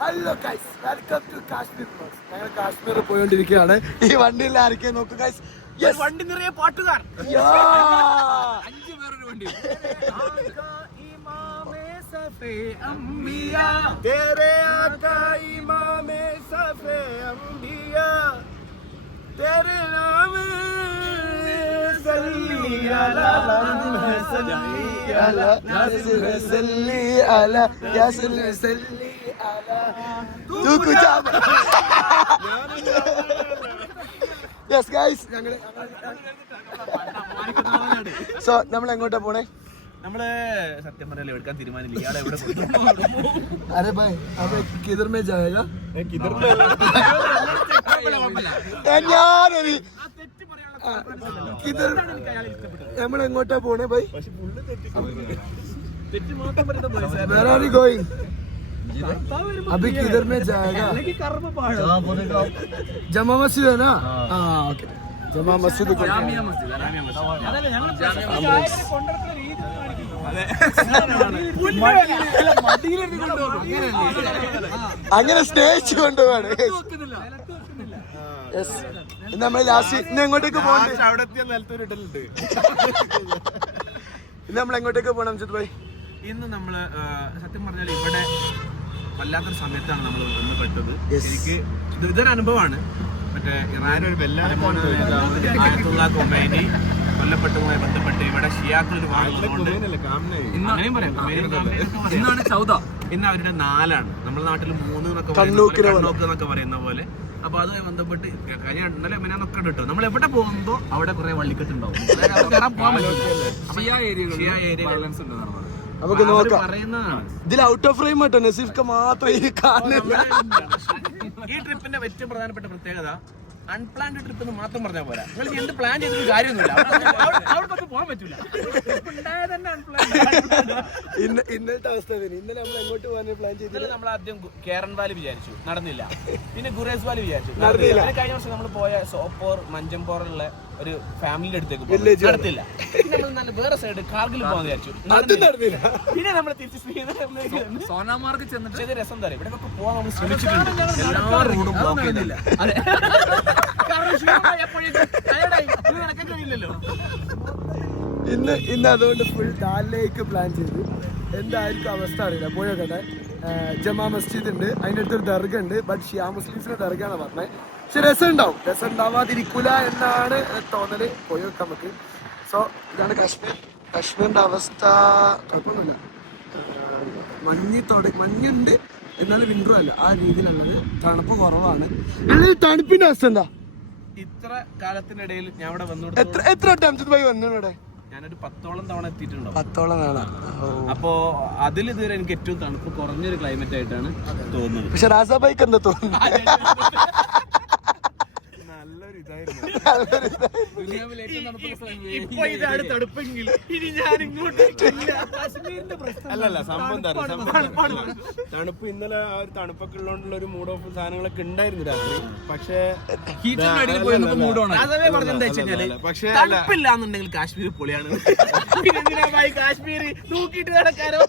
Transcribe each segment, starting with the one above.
Hello guys, welcome to Kashmir vlogs. ഞങ്ങൾ കാശ്മീർ പോയോണ്ടിരിക്കുകയാണ്. ഈ വണ്ടിയിൽ ആരൊക്കെ നോക്കൂ ഗൈസ്. വണ്ടി നിറയെ പാട്ടുകാർ, 5 പേരൊരു വണ്ടി. तेरे आका इमामे सफे अंबिया तेरे नाम सल्ली अला सल्ली अला सल्ली अला या सल्ली अला तू कुछ യെസ് ഗൈസ്, സോ നമ്മൾ എങ്ങോട്ടാ പോണേ? നമ്മള് സത്യം പറയാൻ എടുക്കാൻ തീരുമാനില്ല. ഇയാളെ എവിടെ अरे भाई अबे किधर में जाएगा किधर നമ്മൾ എങ്ങോട്ടാ പോണേ bhai? Where are you going? अभी किधर में जाएगा? जमा मस्जिद है ना? हाँ ओके, जमा मस्जिद को അങ്ങനെ സ്നേഹിച്ചു കൊണ്ടുപോവാണ്. നമ്മൾ ലാസ്റ്റ് ഇന്ന് എങ്ങോട്ടേക്ക് പോകണ്ട? ഇന്ന് നമ്മൾ എങ്ങോട്ടേക്ക് പോകണം അംജിത് ഭായ്? ഇന്ന് നമ്മള് സത്യം പറഞ്ഞാൽ ഇവിടെ വല്ലാത്തൊരു സമയത്താണ് നമ്മൾ വന്ന് പെട്ടത്. എനിക്ക് ഇതൊരു അനുഭവമാണ്. മറ്റേ ഇറാനൊരു കൊമേനി കൊല്ലപ്പെട്ടുമായി ബന്ധപ്പെട്ട് ഇവിടെ ഷിയാക്കളൊരു ഇന്നാണ് ചൗദ, ഇന്ന് അവരുടെ 4ആണ്. നമ്മുടെ നാട്ടിൽ 3 എന്നൊക്കെ പറയുന്ന പോലെ. അപ്പൊ അതുമായി ബന്ധപ്പെട്ട് കഴിഞ്ഞ ഇന്നലെ മിനാന്നൊക്കെ കിട്ടും. നമ്മൾ എവിടെ പോകുമ്പോ അവിടെ കുറെ വള്ളിക്കെട്ടുണ്ടാവും. നമുക്ക് നോക്കാം. ഇതിൽ ഔട്ട് ഓഫ് ഫ്രെയിം ആട്ടോ നസീഫ്ക്ക് മാത്രം ഈ കാണുന്നില്ല. ഈ ട്രിപ്പിന്റെ ഏറ്റവും പ്രധാനപ്പെട്ട പ്രത്യേകത അൺപ്ലാൻഡ് ട്രിപ്പ് എന്ന് മാത്രം പറഞ്ഞാൽ പോരാ. നിങ്ങൾ എന്ത് പ്ലാൻ ചെയ്തിട്ട് കാര്യമൊന്നുമില്ല, അവിടെ പോകാൻ പറ്റില്ല. ഇന്നത്തെ അവസ്ഥ ഇന്നലെ നമ്മൾ എങ്ങോട്ട് പോകാൻ പ്ലാൻ ചെയ്തില്ല. നമ്മൾ ആദ്യം കേരൻ വാലി വിചാരിച്ചു, നടന്നില്ല. പിന്നെ ഗുറേസ് വാലി വിചാരിച്ചു, നടന്നില്ല. കഴിഞ്ഞ വർഷം നമ്മൾ പോയ സോപ്പോർ മഞ്ചംപോറുള്ള ഒരു ഫാമിലിയുടെ അടുത്തേക്ക് നടത്തില്ല. നമ്മൾ നല്ല വേറെ സൈഡ് കാർഗിൽ പോകാൻ വിചാരിച്ചു, നടന്നില്ല. പിന്നെ നമ്മൾ തിരിച്ച് സോനാമാർഗ് ചെന്നിട്ട് ചെയ്ത രസം തരാം. ഇവിടെ പോകാൻ നമ്മൾ ശ്രമിച്ചിട്ടുണ്ട്, എല്ലാ റോഡും ബ്ലോക്ക് ചെയ്യുന്നില്ല. ഇന്ന് അതുകൊണ്ട് ഫുൾ ദാലിലേക്ക് പ്ലാൻ ചെയ്തു. എന്തായിരിക്കും അവസ്ഥ അറിയില്ല. പോയോക്കട്ടെ. ജമാ മസ്ജിദ് ഉണ്ട്, അതിൻ്റെ അടുത്തൊരു ദർഗ ഉണ്ട്. ബട്ട് ഷിയാ മുസ്ലിംസിന്റെ ദർഗാണ് പറഞ്ഞത്. പക്ഷെ രസം ഉണ്ടാവും, രസം ഉണ്ടാവാതിരിക്കൂല എന്നാണ് തോന്നല്. പോയോക്കാം നമുക്ക്. സോ ഇതാണ് കാശ്മീരിന്റെ അവസ്ഥ. കുഴപ്പമൊന്നുമില്ല, മഞ്ഞുണ്ട് എന്നാലും വിന്റർ അല്ല, ആ രീതിയിലുള്ളത്. തണുപ്പ് കുറവാണ്. തണുപ്പിന്റെ അവസ്ഥ എന്താ? ഇത്ര കാലത്തിനിടയിൽ ഞാൻ ഇവിടെ വന്നു എത്ര വട്ടം അംജിത് ഭായി വന്നു ഇവിടെ? ഞാനൊരു 10ഓളം തവണ എത്തിയിട്ടുണ്ടോ. 10ഓളം തവണ. അപ്പോ അതിൽ ഇതുവരെ എനിക്ക് ഏറ്റവും തണുപ്പ് കുറഞ്ഞൊരു ക്ലൈമറ്റ് ആയിട്ടാണ് തോന്നുന്നത്. പക്ഷെ രാസാബായിക്ക് എന്താ തോന്നുന്നു? തണുപ്പെങ്കിൽ ഇനി ഞാൻ ഇങ്ങോട്ട് അല്ലല്ല, സംഭവം തണുപ്പ് ഇന്നലെ ആ ഒരു തണുപ്പൊക്കെ ഉള്ളതുകൊണ്ടുള്ള ഒരു മൂഡ് ഓഫ് സാധനങ്ങളൊക്കെ ഉണ്ടായിരുന്നു രാത്രി. പക്ഷേ പക്ഷേ തണുപ്പില്ലാന്നുണ്ടെങ്കിൽ കാശ്മീർ പൊളിയാണ്. കാശ്മീർ തൂക്കിയിട്ട് കിടക്കാനോ.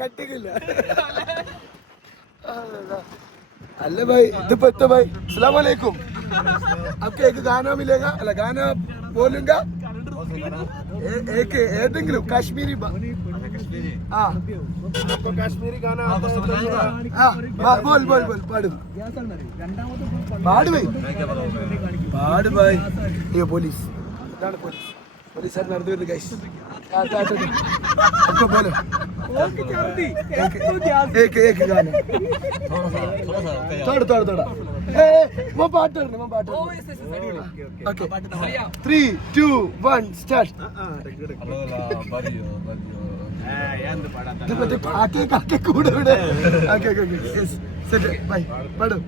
കട്ടിങ്ങില്ല. अल्लाह भाई दुपट्टा भाई अस्सलाम वालेकुम. आपके एक गाना मिलेगा, अल्लाह गाना बोलूंगा एक ഏതെങ്കിലും കാശ്മീരി. हाँ आपको कश्मीरी गाना बोल പാട് भाई. ये പോലീസ് പോലീസുകാർ നടന്നു വരുന്നു ഗൈസ്. बोलो एक गाना थोड़ा वो पार्ट ओके 3 2 1 स्टार्ट. പാട്ടേ കൂടെ ഇവിടെ. ഓക്കെ സെറ്റ് ബൈ പാടും.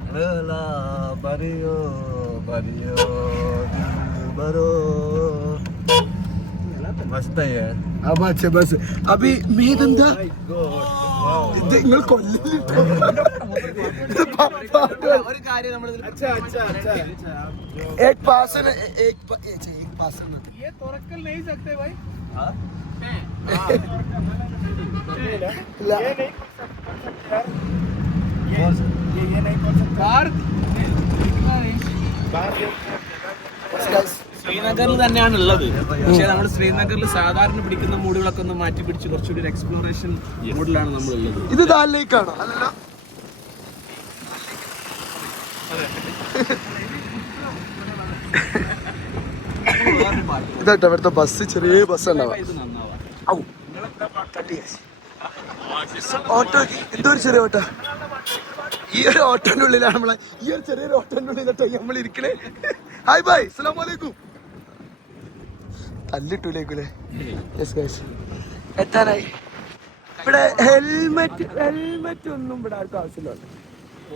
मस्त है. अब अच्छा बस अभी मेघंदा ഇത് നിങ്ങൾ കൊല്ലിട്ടോ. ഒരു കാര്യം നമ്മൾ एक पास है एक पास है ये तोरकल नहीं सकते भाई ശ്രീനഗറിൽ തന്നെയാണ് ഉള്ളത്. പക്ഷെ നമ്മൾ ശ്രീനഗറിൽ സാധാരണ പിടിക്കുന്ന മൂടുകളൊക്കെ ഒന്ന് മാറ്റി പിടിച്ച് കുറച്ചുകൂടി ഒരു എക്സ്പ്ലോറേഷൻ മൂഡിലാണ് നമ്മൾ ഉള്ളത്. ഇത് ദാലിലേക്കാണോ? അല്ലല്ലോ. ഇതാട്ടോ ഇവിടുത്തെ ബസ്, ചെറിയ ബസ് ഉണ്ടാവാം. ഓട്ടോ എന്തോ ഒരു ചെറിയ ഓട്ടോ. ഈ ഒരു ഓട്ടോന്റെ ഉള്ളിലാണ് നമ്മളെ, ഈ ഒരു ചെറിയൊരു ഓട്ടോന്റെ ഉള്ളിലാട്ടോ നമ്മൾ ഇരിക്കണേ. ഹായ് ബൈ, അസ്സലാമു അലൈക്കും. തല്ലിട്ടൂലേക്കൂലേ? എത്താനായി. ഇവിടെ ഹെൽമെറ്റ് ഒന്നും ഇവിടെ ആർക്കും ആവശ്യമില്ല.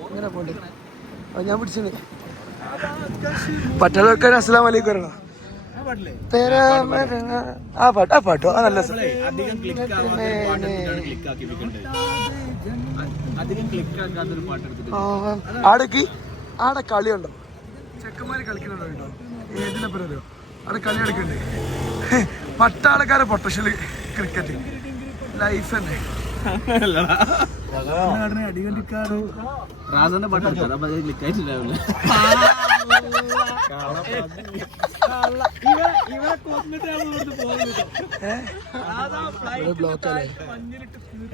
ഇങ്ങനെ പോണ്ടേ? ഞാൻ പിടിച്ചു പട്ടാളക്കാരൻ അസ്സലാമു അലൈക്കും വരണോ? ആ പാട്ടോ ആ നല്ല ആടക്ക് ആടെ കളിയുണ്ടോ? ചെക്കന്മാര് കളിക്കുന്നുണ്ടോ കേട്ടോ? ഏതിനെപ്പോ അവിടെ കളി നടക്കുന്നുണ്ട്. പട്ടാളക്കാരെ പൊട്ടൻഷ്യല് ക്രിക്കറ്റ് ലൈഫ് തന്നെ.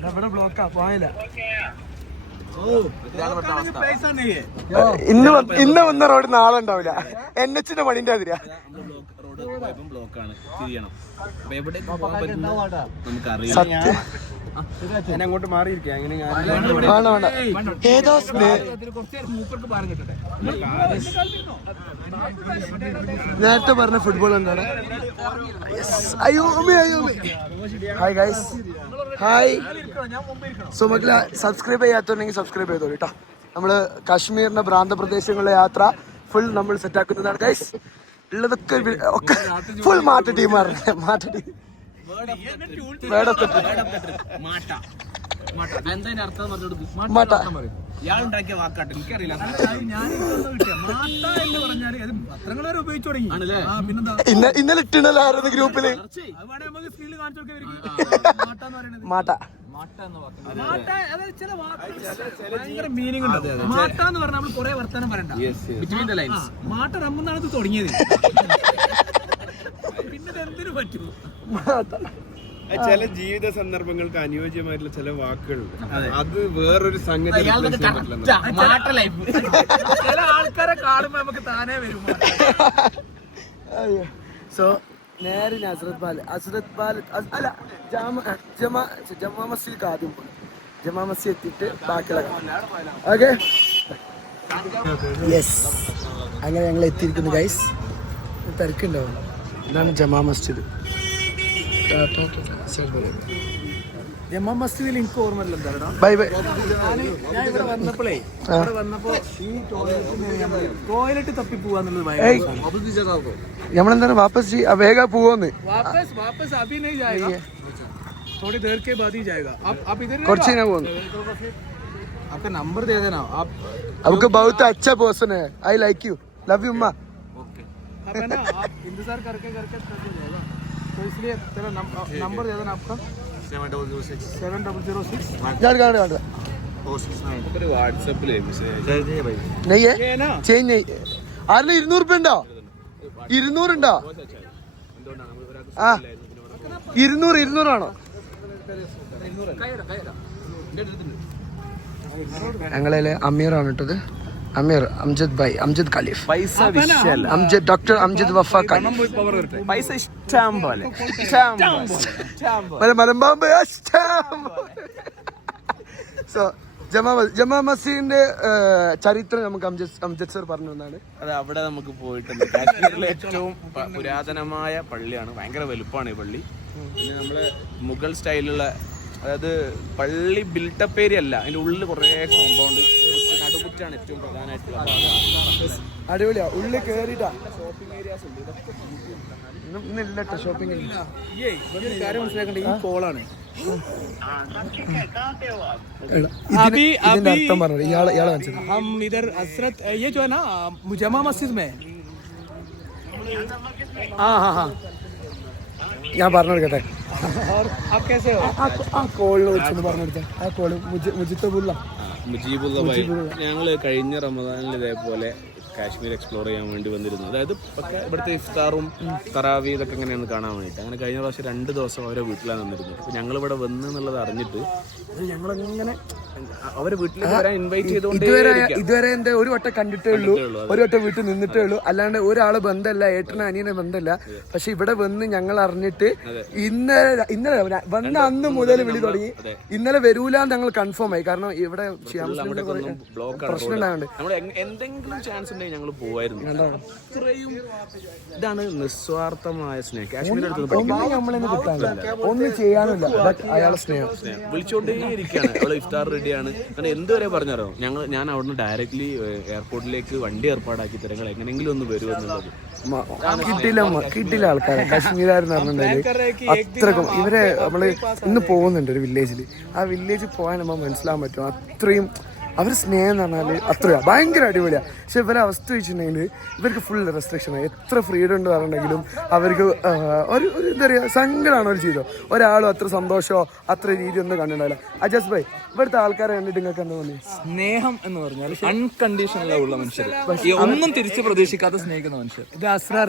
ഇവിടെ ബ്ലോക്കാ പോയില്ല. ഇന്ന് വന്ന റോഡ് നാളെ ഉണ്ടാവില്ല. NH പണിന്റെ അതിരാ. സത്യം അങ്ങോട്ട് മാറിയിരിക്കാം. ഏതോ നേരത്തെ പറഞ്ഞ ഫുട്ബോൾ എന്താണ്? Hi guys, hi. സോ മക്കളെ, സബ്സ്ക്രൈബ് ചെയ്യാത്തുണ്ടെങ്കിൽ സബ്സ്ക്രൈബ് ചെയ്തോളൂ കേട്ടോ. നമ്മള് കാശ്മീരിന്റെ പ്രാന്തപ്രദേശങ്ങളിലെ യാത്ര ഫുൾ നമ്മൾ സെറ്റാക്കുന്നതാണ് ഗൈസ്. ഉള്ളതൊക്കെ ഒക്കെ ഫുൾ മാറ്റ ടീമാണ്. മാറ്റ ടീം ഇന്നലെ ഇട്ടിണല്ലോ ആയിരുന്നു ഗ്രൂപ്പില്. മാട്ട മീനിങ് ഉണ്ട്. മാട്ട എന്ന് പറഞ്ഞാൽ നമ്മൾ കുറെ വർത്തമാനം പറയണ്ട. ബിറ്റ്വീൻ ദ ലൈൻസ് മാട്ട റമ്മെന്നാണ് ഇത് തുടങ്ങിയത്. പിന്നെ എന്തിനു പറ്റും? ചില ജീവിത സന്ദർഭങ്ങൾക്ക് അനുയോജ്യമായിട്ടുള്ള ചില വാക്കുകളുണ്ട്. അത് വേറൊരു സംഗതി. ചില ആൾക്കാരെ കാണുമ്പോ നമുക്ക് താനേ വരും. സോ നേരെ അസ്രത് ബാൽ അല്ല ജമാ മസ്ജിദ് ആദ്യം പോയി. ജമാ മസ്ജിദ് എത്തിയിട്ട് ബാക്കിയുള്ള ഓക്കെ. യെസ്, അങ്ങനെ ഞങ്ങൾ എത്തിയിരിക്കുന്നു ഗൈസ്. തിരക്കുണ്ടാവും. ഇതാണ് ജമാ മസ്ജിദ്. ജമാ മസ്ജിദിൽ എനിക്ക് ഓർമ്മയില്ല എന്താ. Bye bye. ഞാൻ ഇവിടെ വന്നപ്പോഴേ ഈ ടോയ്ലറ്റ് തപ്പി പോവാന്നുള്ളത് നമ്മളെന്താണ് വാപ്പസ് വേഗ പോവോന്ന്. वापस अभी नहीं जाएगा, थोड़ी देर के बाद ही जाएगा. आप इधर കുറച്ച് കഴിഞ്ഞാ പോകുന്നു. आपका नंबर दे देना. आप आपको बहुत अच्छा पर्सन है. I like you, love you अम्मा. आप है ना, आप इंतजार करके करके थक जाएगा, तो इसलिए तेरा नंबर दे देना आपका. 7006 വാട്സപ്പില് नहीं है, चेंज नहीं. ആരിന് 200 രൂപ ഉണ്ടോ? 200 ഉണ്ടോ? ആ 200 ആണോ? ഞങ്ങളെ അമീറാണ് ഇട്ടത്. അമീർ, അംജദ് ഭായ്, അംജദ് ഖലീഫ്, പൈസ വിഷയമല്ല. Amjad, doctor Amjad Wafa Khelif. പൈസ ഇഷ്ടം പോലെ മലമ്പാമ്പ്. സോ ജമാ മസ്ജിദിന്റെ ചരിത്രം നമുക്ക് അംജദ് സർ പറഞ്ഞു തന്നാണ്. അത് അവിടെ നമുക്ക് പോയിട്ടുണ്ട്. കാശ്മീരിലെ ഏറ്റവും പുരാതനമായ പള്ളിയാണ്. ഭയങ്കര വലുപ്പമാണ് ഈ പള്ളി. പിന്നെ നമ്മളെ മുഗൾ സ്റ്റൈലുള്ള, അതായത് പള്ളി ബിൽട്ടപ്പ് ഏരിയ അല്ല, അതിന്റെ ഉള്ളിൽ കുറേ കോമ്പൗണ്ട്, നടുക്ക് ടോയ്ലറ്റ് ആണ് ഏറ്റവും പ്രധാനമായിട്ടുള്ള ഭാഗം. അടിപൊളിയാ. ഉള്ളിൽ കേറിട്ടാ ഷോപ്പിംഗ് ഏരിയാസ് ഉണ്ട്. ഇതൊക്കെ ഇന്നില്ലട്ടോ ഷോപ്പിംഗ്. കാര്യം മനസ്സിലാക്കേണ്ട ഈ കോളാണ്. ഇതിന്റെ അർത്ഥം പറഞ്ഞു ഇയാളെ കാണിച്ചത്. हम इधर हसरत ये जो है ना जमा मस्जिद में ഞാൻ പറഞ്ഞു കൊടുക്കട്ടെ. और आप कैसे हो? ആ കോളിനെ കുറിച്ചൊന്ന് പറഞ്ഞു കൊടുത്തേ. ആ കോള് മുജിത്തബുള്ള മുജീബുള്ള ഭായ്. ഞങ്ങൾ കഴിഞ്ഞ റമദാനിൽ ഇതേപോലെ കാശ്മീർ എക്സ്പ്ലോർ ചെയ്യാൻ വേണ്ടി വന്നിരുന്നു. അതായത് ഒക്കെ ഇവിടുത്തെ ഇഫ്താറും തറാവി ഇതൊക്കെ എങ്ങനെയാണ് കാണാൻ വേണ്ടിയിട്ട്. അങ്ങനെ കഴിഞ്ഞ പ്രാവശ്യം 2 ദിവസം അവരെ വീട്ടിലാണ് നിന്നിരുന്നത്. അപ്പോൾ ഞങ്ങളിവിടെ വന്ന് എന്നുള്ളത് അറിഞ്ഞിട്ട് ഞങ്ങളങ്ങനെ അവരെ വീട്ടിലേക്ക് വരാൻ ഇൻവൈറ്റ് ചെയ്തുകൊണ്ട് ഇതുവരെ എന്റെ ഒരു വട്ടം കണ്ടിട്ടേ ഉള്ളൂ, ഒരു വട്ടം വീട്ടിൽ നിന്നിട്ടേ ഉള്ളൂ. അല്ലാണ്ട് ഒരാളെ ബന്ധമല്ല, ഏട്ടനും അനിയനെ ബന്ധമല്ല. പക്ഷെ ഇവിടെ വന്ന് ഞങ്ങൾ അറിഞ്ഞിട്ട് ഇന്നലെ വന്ന അന്ന് മുതൽ വിളി തുടങ്ങി. ഇന്നലെ വരൂലാന്ന് ഞങ്ങൾ കൺഫേം ആയി. കാരണം ഇവിടെ പ്രശ്നം ഉണ്ടായോണ്ട് എന്തെങ്കിലും ചാൻസ് ഉണ്ടെങ്കിൽ ഞങ്ങൾ പോവായിരുന്നു. അത്രയും ഇതാണ് നിസ്വാർത്ഥമായ സ്നേഹം. കാശ്മീർ നമ്മളെന്ന് കിട്ടാനില്ല, ഒന്നും ചെയ്യാനില്ല. അയാളെ സ്നേഹം വിളിച്ചോണ്ടേയിരിക്കുകയാണ്. അവളെ ഇഫ്താർ റെഡിയാണ്. കാരണം എന്തുവരെ പറഞ്ഞാറോ ഞാൻ അവിടുന്ന് ഡയറക്ട്ലി എയർപോർട്ടിലേക്ക് വണ്ടി ഏർപ്പാടാക്കി തരങ്ങൾ എങ്ങനെയെങ്കിലും ഒന്ന് വരുമെന്നുള്ളത്. കിട്ടില്ല ആൾക്കാരെ. കാശ്മീരാരെന്ന് പറഞ്ഞിട്ടുണ്ടെങ്കിൽ അത്രക്കും ഇവരെ നമ്മള് ഇന്ന് പോകുന്നുണ്ട് ഒരു വില്ലേജിൽ. ആ വില്ലേജിൽ പോകാൻ നമ്മൾ മനസ്സിലാൻ പറ്റും. അത്രയും അവർ സ്നേഹം എന്ന് പറഞ്ഞാൽ അത്രയാ ഭയങ്കര അടിപൊളിയാണ്. പക്ഷെ ഇവരെ അവസ്ഥ വെച്ചിട്ടുണ്ടെങ്കിൽ ഇവർക്ക് ഫുൾ റെസ്ട്രിക്ഷനാണ്. എത്ര ഫ്രീഡം ഉണ്ട് പറഞ്ഞിട്ടുണ്ടെങ്കിലും അവർക്ക് ഒരു എന്താ പറയുക സങ്കടമാണ് അവർ ചെയ്തോ. ഒരാളും അത്ര സന്തോഷമോ അത്ര രീതി ഒന്നും കണ്ടിട്ടുണ്ടാവില്ല. അജാസ് ഭായ്, ഇവിടുത്തെ ആൾക്കാരെ കണ്ടിട്ട് നിങ്ങൾക്ക് എന്താ തോന്നി? സ്നേഹം എന്ന് പറഞ്ഞാൽ അൺകണ്ടീഷണൽ ഉള്ള മനുഷ്യർ, ഒന്നും തിരിച്ച് പ്രതീക്ഷിക്കാതെ സ്നേഹിക്കുന്ന മനുഷ്യർ. ഇത് അസ്രാർ.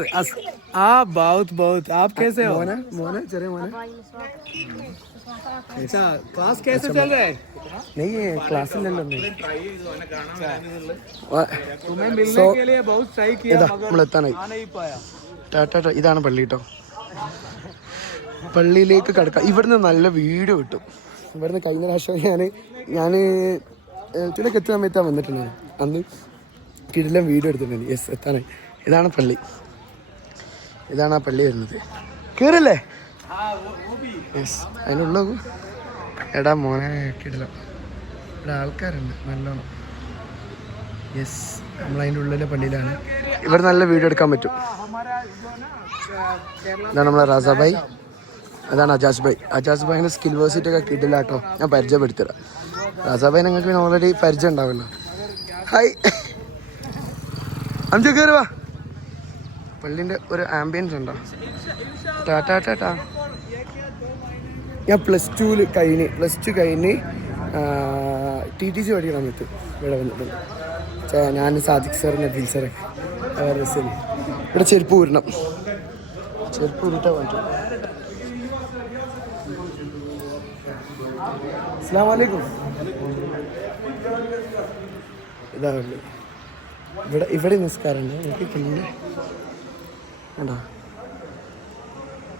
മോനെ ചെറിയ മോനെ क्लास कैसे चल रहा है? नहीं क्लाസ്സിലല്ലോ. तुम्हें मिलने के लिए बहुत ट्राई किया मगर आ नहीं पाया. ഇതാണ് പള്ളി കേട്ടോ. പള്ളിയിലേക്ക് കടക്കാം. ഇവിടുന്ന് നല്ല വീഡിയോ കിട്ടും. ഇവിടുന്ന് കഴിഞ്ഞ പ്രാവശ്യം ഞാൻ ചുലക്ക് എത്തുന്ന സമയത്താണ് വന്നിട്ടുണ്ടായിരുന്നു. അന്ന് കിടിലം വീഡിയോ എടുത്തിട്ടുണ്ട്. യെസ് എത്താണ്. ഇതാണ് പള്ളി. ഇതാണ് ആ പള്ളി വരുന്നത്. കയറല്ലേ? യെസ് അതിനുള്ള എടാ മോനെ കിടിലം. ഇവിടെ ആൾക്കാരുണ്ട് നല്ലോണം. യെസ് നമ്മളതിൻ്റെ ഉള്ളിലെ പള്ളിയിലാണ്. ഇവിടെ നല്ല വീഡിയോ എടുക്കാൻ പറ്റും. ഇതാണ് നമ്മളെ റാസാബായി. അതാണ് അജാസ് ഭായ്. അജാസ് ഭായിൻ്റെ സ്കിൽ വേഴ്സിറ്റി ഒക്കെ കിട്ടില്ല കേട്ടോ. ഞാൻ പരിചയപ്പെടുത്തരാം. റാസാബായി നിങ്ങൾക്ക് പിന്നെ ഓൾറെഡി പരിചയം ഉണ്ടാവുമല്ലോ. ഹായ് അഞ്ചു കയറുവാ. പള്ളിൻ്റെ ഒരു ആംബിയൻസ് ഉണ്ടോ? ടാറ്റാ. ഞാൻ പ്ലസ് ടു കഴിഞ്ഞ് TTC പഠിക്കാൻ പറ്റും. ഇവിടെ വന്നിട്ടുണ്ട് ഞാൻ, സാദിഖ് സാർ, നബീൽ സാറൊക്കെ. രസമില്ല. ഇവിടെ ചെരുപ്പ് ഊരണം. ചെരുപ്പ് ഊരിട്ടാ പറ്റും. അസ്സലാമു അലൈക്കും. ഇതാണ് ഇവിടെ നിസ്കാരമുണ്ട്. എനിക്ക് പിന്നെ വേണ്ടോ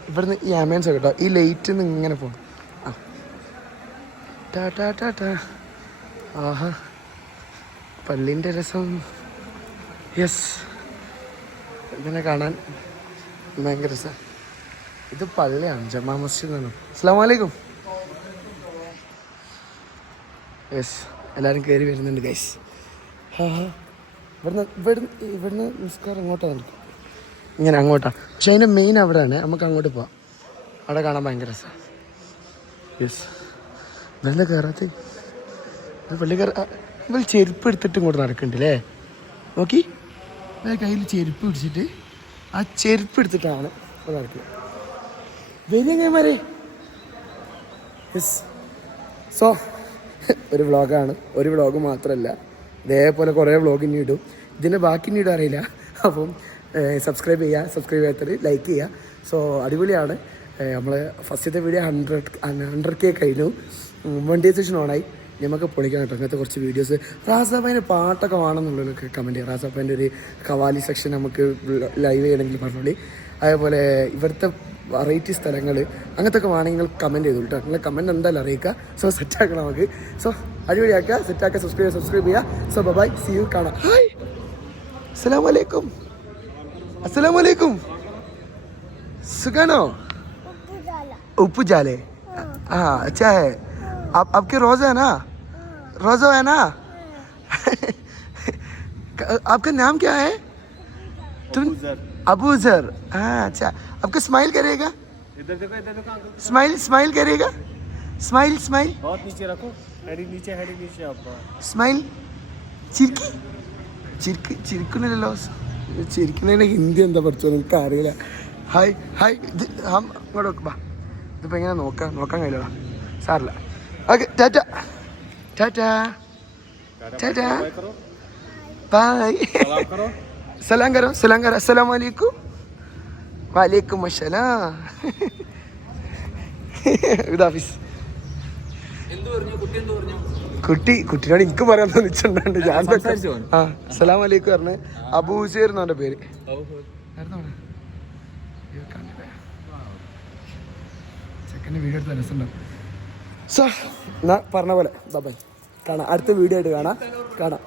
ഇവിടുന്ന് ഈ ആംബിയൻസ് കേട്ടോ. ഈ ലൈറ്റിൽ നിന്ന് ഇങ്ങനെ പോകണം. ടാ ആഹാ പള്ളീൻ്റെ രസം. യെസ് ഇതിനെ കാണാൻ ഭയങ്കര രസമാണ്. ഇത് പള്ളിയാണ്, ജമാ മസ്ജിദ് ആണ്. അസ്സലാമു അലൈക്കും. യെസ് എല്ലാവരും കയറി വരുന്നുണ്ട് ഗൈസ്. ഇവിടുന്ന് നിസ്കാരം ഇങ്ങോട്ടാണ് നടക്കും. ഇങ്ങനെ അങ്ങോട്ടാണ്. പക്ഷെ അതിൻ്റെ മെയിൻ അവിടെയാണ്. നമുക്ക് അങ്ങോട്ട് പോവാം. അവിടെ കാണാൻ ഭയങ്കര രസമാണ്. യെസ് ഇതെന്താ കയറാത്ത പള്ളി ഇവർ ചെരുപ്പ് എടുത്തിട്ട് ഇങ്ങോട്ട് നടക്കുന്നുണ്ടല്ലേ. നോക്കി കയ്യിൽ ചെരുപ്പ് പിടിച്ചിട്ട് ആ ചെരുപ്പ് എടുത്തിട്ടാണ് നടക്കുന്നത്. വലിയമാരെ യെസ്. സോ ഒരു വ്ളോഗാണ്. ഒരു വ്ളോഗ് മാത്രമല്ല, ഇതേപോലെ കുറേ വ്ളോഗ് ഇനി ഇടും. ഇതിൻ്റെ ബാക്കി ഇനി ഇടാൻ അറിയില്ല. അപ്പം സബ്സ്ക്രൈബ് ചെയ്യുക. സബ്സ്ക്രൈബ് ചെയ്യാത്തത് ലൈക്ക് ചെയ്യുക. സോ അടിപൊളിയാണ്. നമ്മൾ ഫസ്റ്റത്തെ വീഡിയോ 100K കഴിഞ്ഞു. 1 day സെഷൻ ഓണായി. നമുക്ക് പൊളിക്കാൻ കേട്ടോ അങ്ങനത്തെ കുറച്ച് വീഡിയോസ്. റാസാബായിൻ്റെ പാട്ടൊക്കെ വേണമെന്നുള്ളതൊക്കെ കമൻറ്റ് ചെയ്യുക. റാസാബായിൻ്റെ ഒരു കവാലി സെക്ഷൻ നമുക്ക് ലൈവ് ചെയ്യണമെങ്കിൽ പറഞ്ഞോളി. അതേപോലെ ഇവിടുത്തെ വെറൈറ്റി സ്ഥലങ്ങൾ അങ്ങനത്തെ ഒക്കെ വേണമെങ്കിൽ കമൻറ്റ് ചെയ്തു കേട്ടോ. നിങ്ങൾ കമൻറ്റ് എന്തായാലും അറിയിക്കുക. സോ സെറ്റാക്കണം നമുക്ക്. സോ അടിപൊളിയാക്കുക, സെറ്റാക്കുക, സബ്സ്ക്രൈബ് ചെയ്യുക. സോ ബൈ, സി യു, കാണാം. ഹായ് അസ്സലാമു അലൈക്കും. अस्सलाम वालेकुम. सुगानो उपू जाले. हाँ अच्छा है. आपके रोज़ा है ना? रोज़ा है ना? आपका नाम क्या है? तुम अबू जर. हाँ अच्छा. आपका स्माइल करेगा? इधर देखो अंकल. स्माइल करेगा? स्माइल. बहुत नीचे रखो. हेडी नीचे आपका. സ്മൈൽ. ചിരിക്കുന്നില്ലല്ലോ. ചിരിക്കുന്നതിന് ഹിന്ദി എന്താ പഠിച്ചോ എനിക്ക് അറിയില്ല. ഹായ് ഇങ്ങോട്ട് നോക്ക്. ബാ ഇതിപ്പോൾ എങ്ങനെ നോക്കാൻ കഴിയില്ലടാ. സാറില്ല. ഓക്കെ ടാറ്റ. ബൈ. സലാം കരോ. അസ്സലാമു അലൈക്കും. വലൈക്കും അസ്സലാം. ഹാഫിസ്. കുട്ടിയോട് എനിക്ക് പറയാൻ തോന്നിച്ചിട്ടുണ്ട്. ഞാൻ ആ അസ്സലാമു അലൈക്കും പറഞ്ഞ് അബൂസേർ എന്നാണ് പേര്. ചെക്കൻ്റെ വീഡിയോ എടുത്ത രസമുണ്ടാവും. എന്നാ പറഞ്ഞ പോലെ ബൈ. കാണാം അടുത്ത വീഡിയോ ആയിട്ട് കാണാം.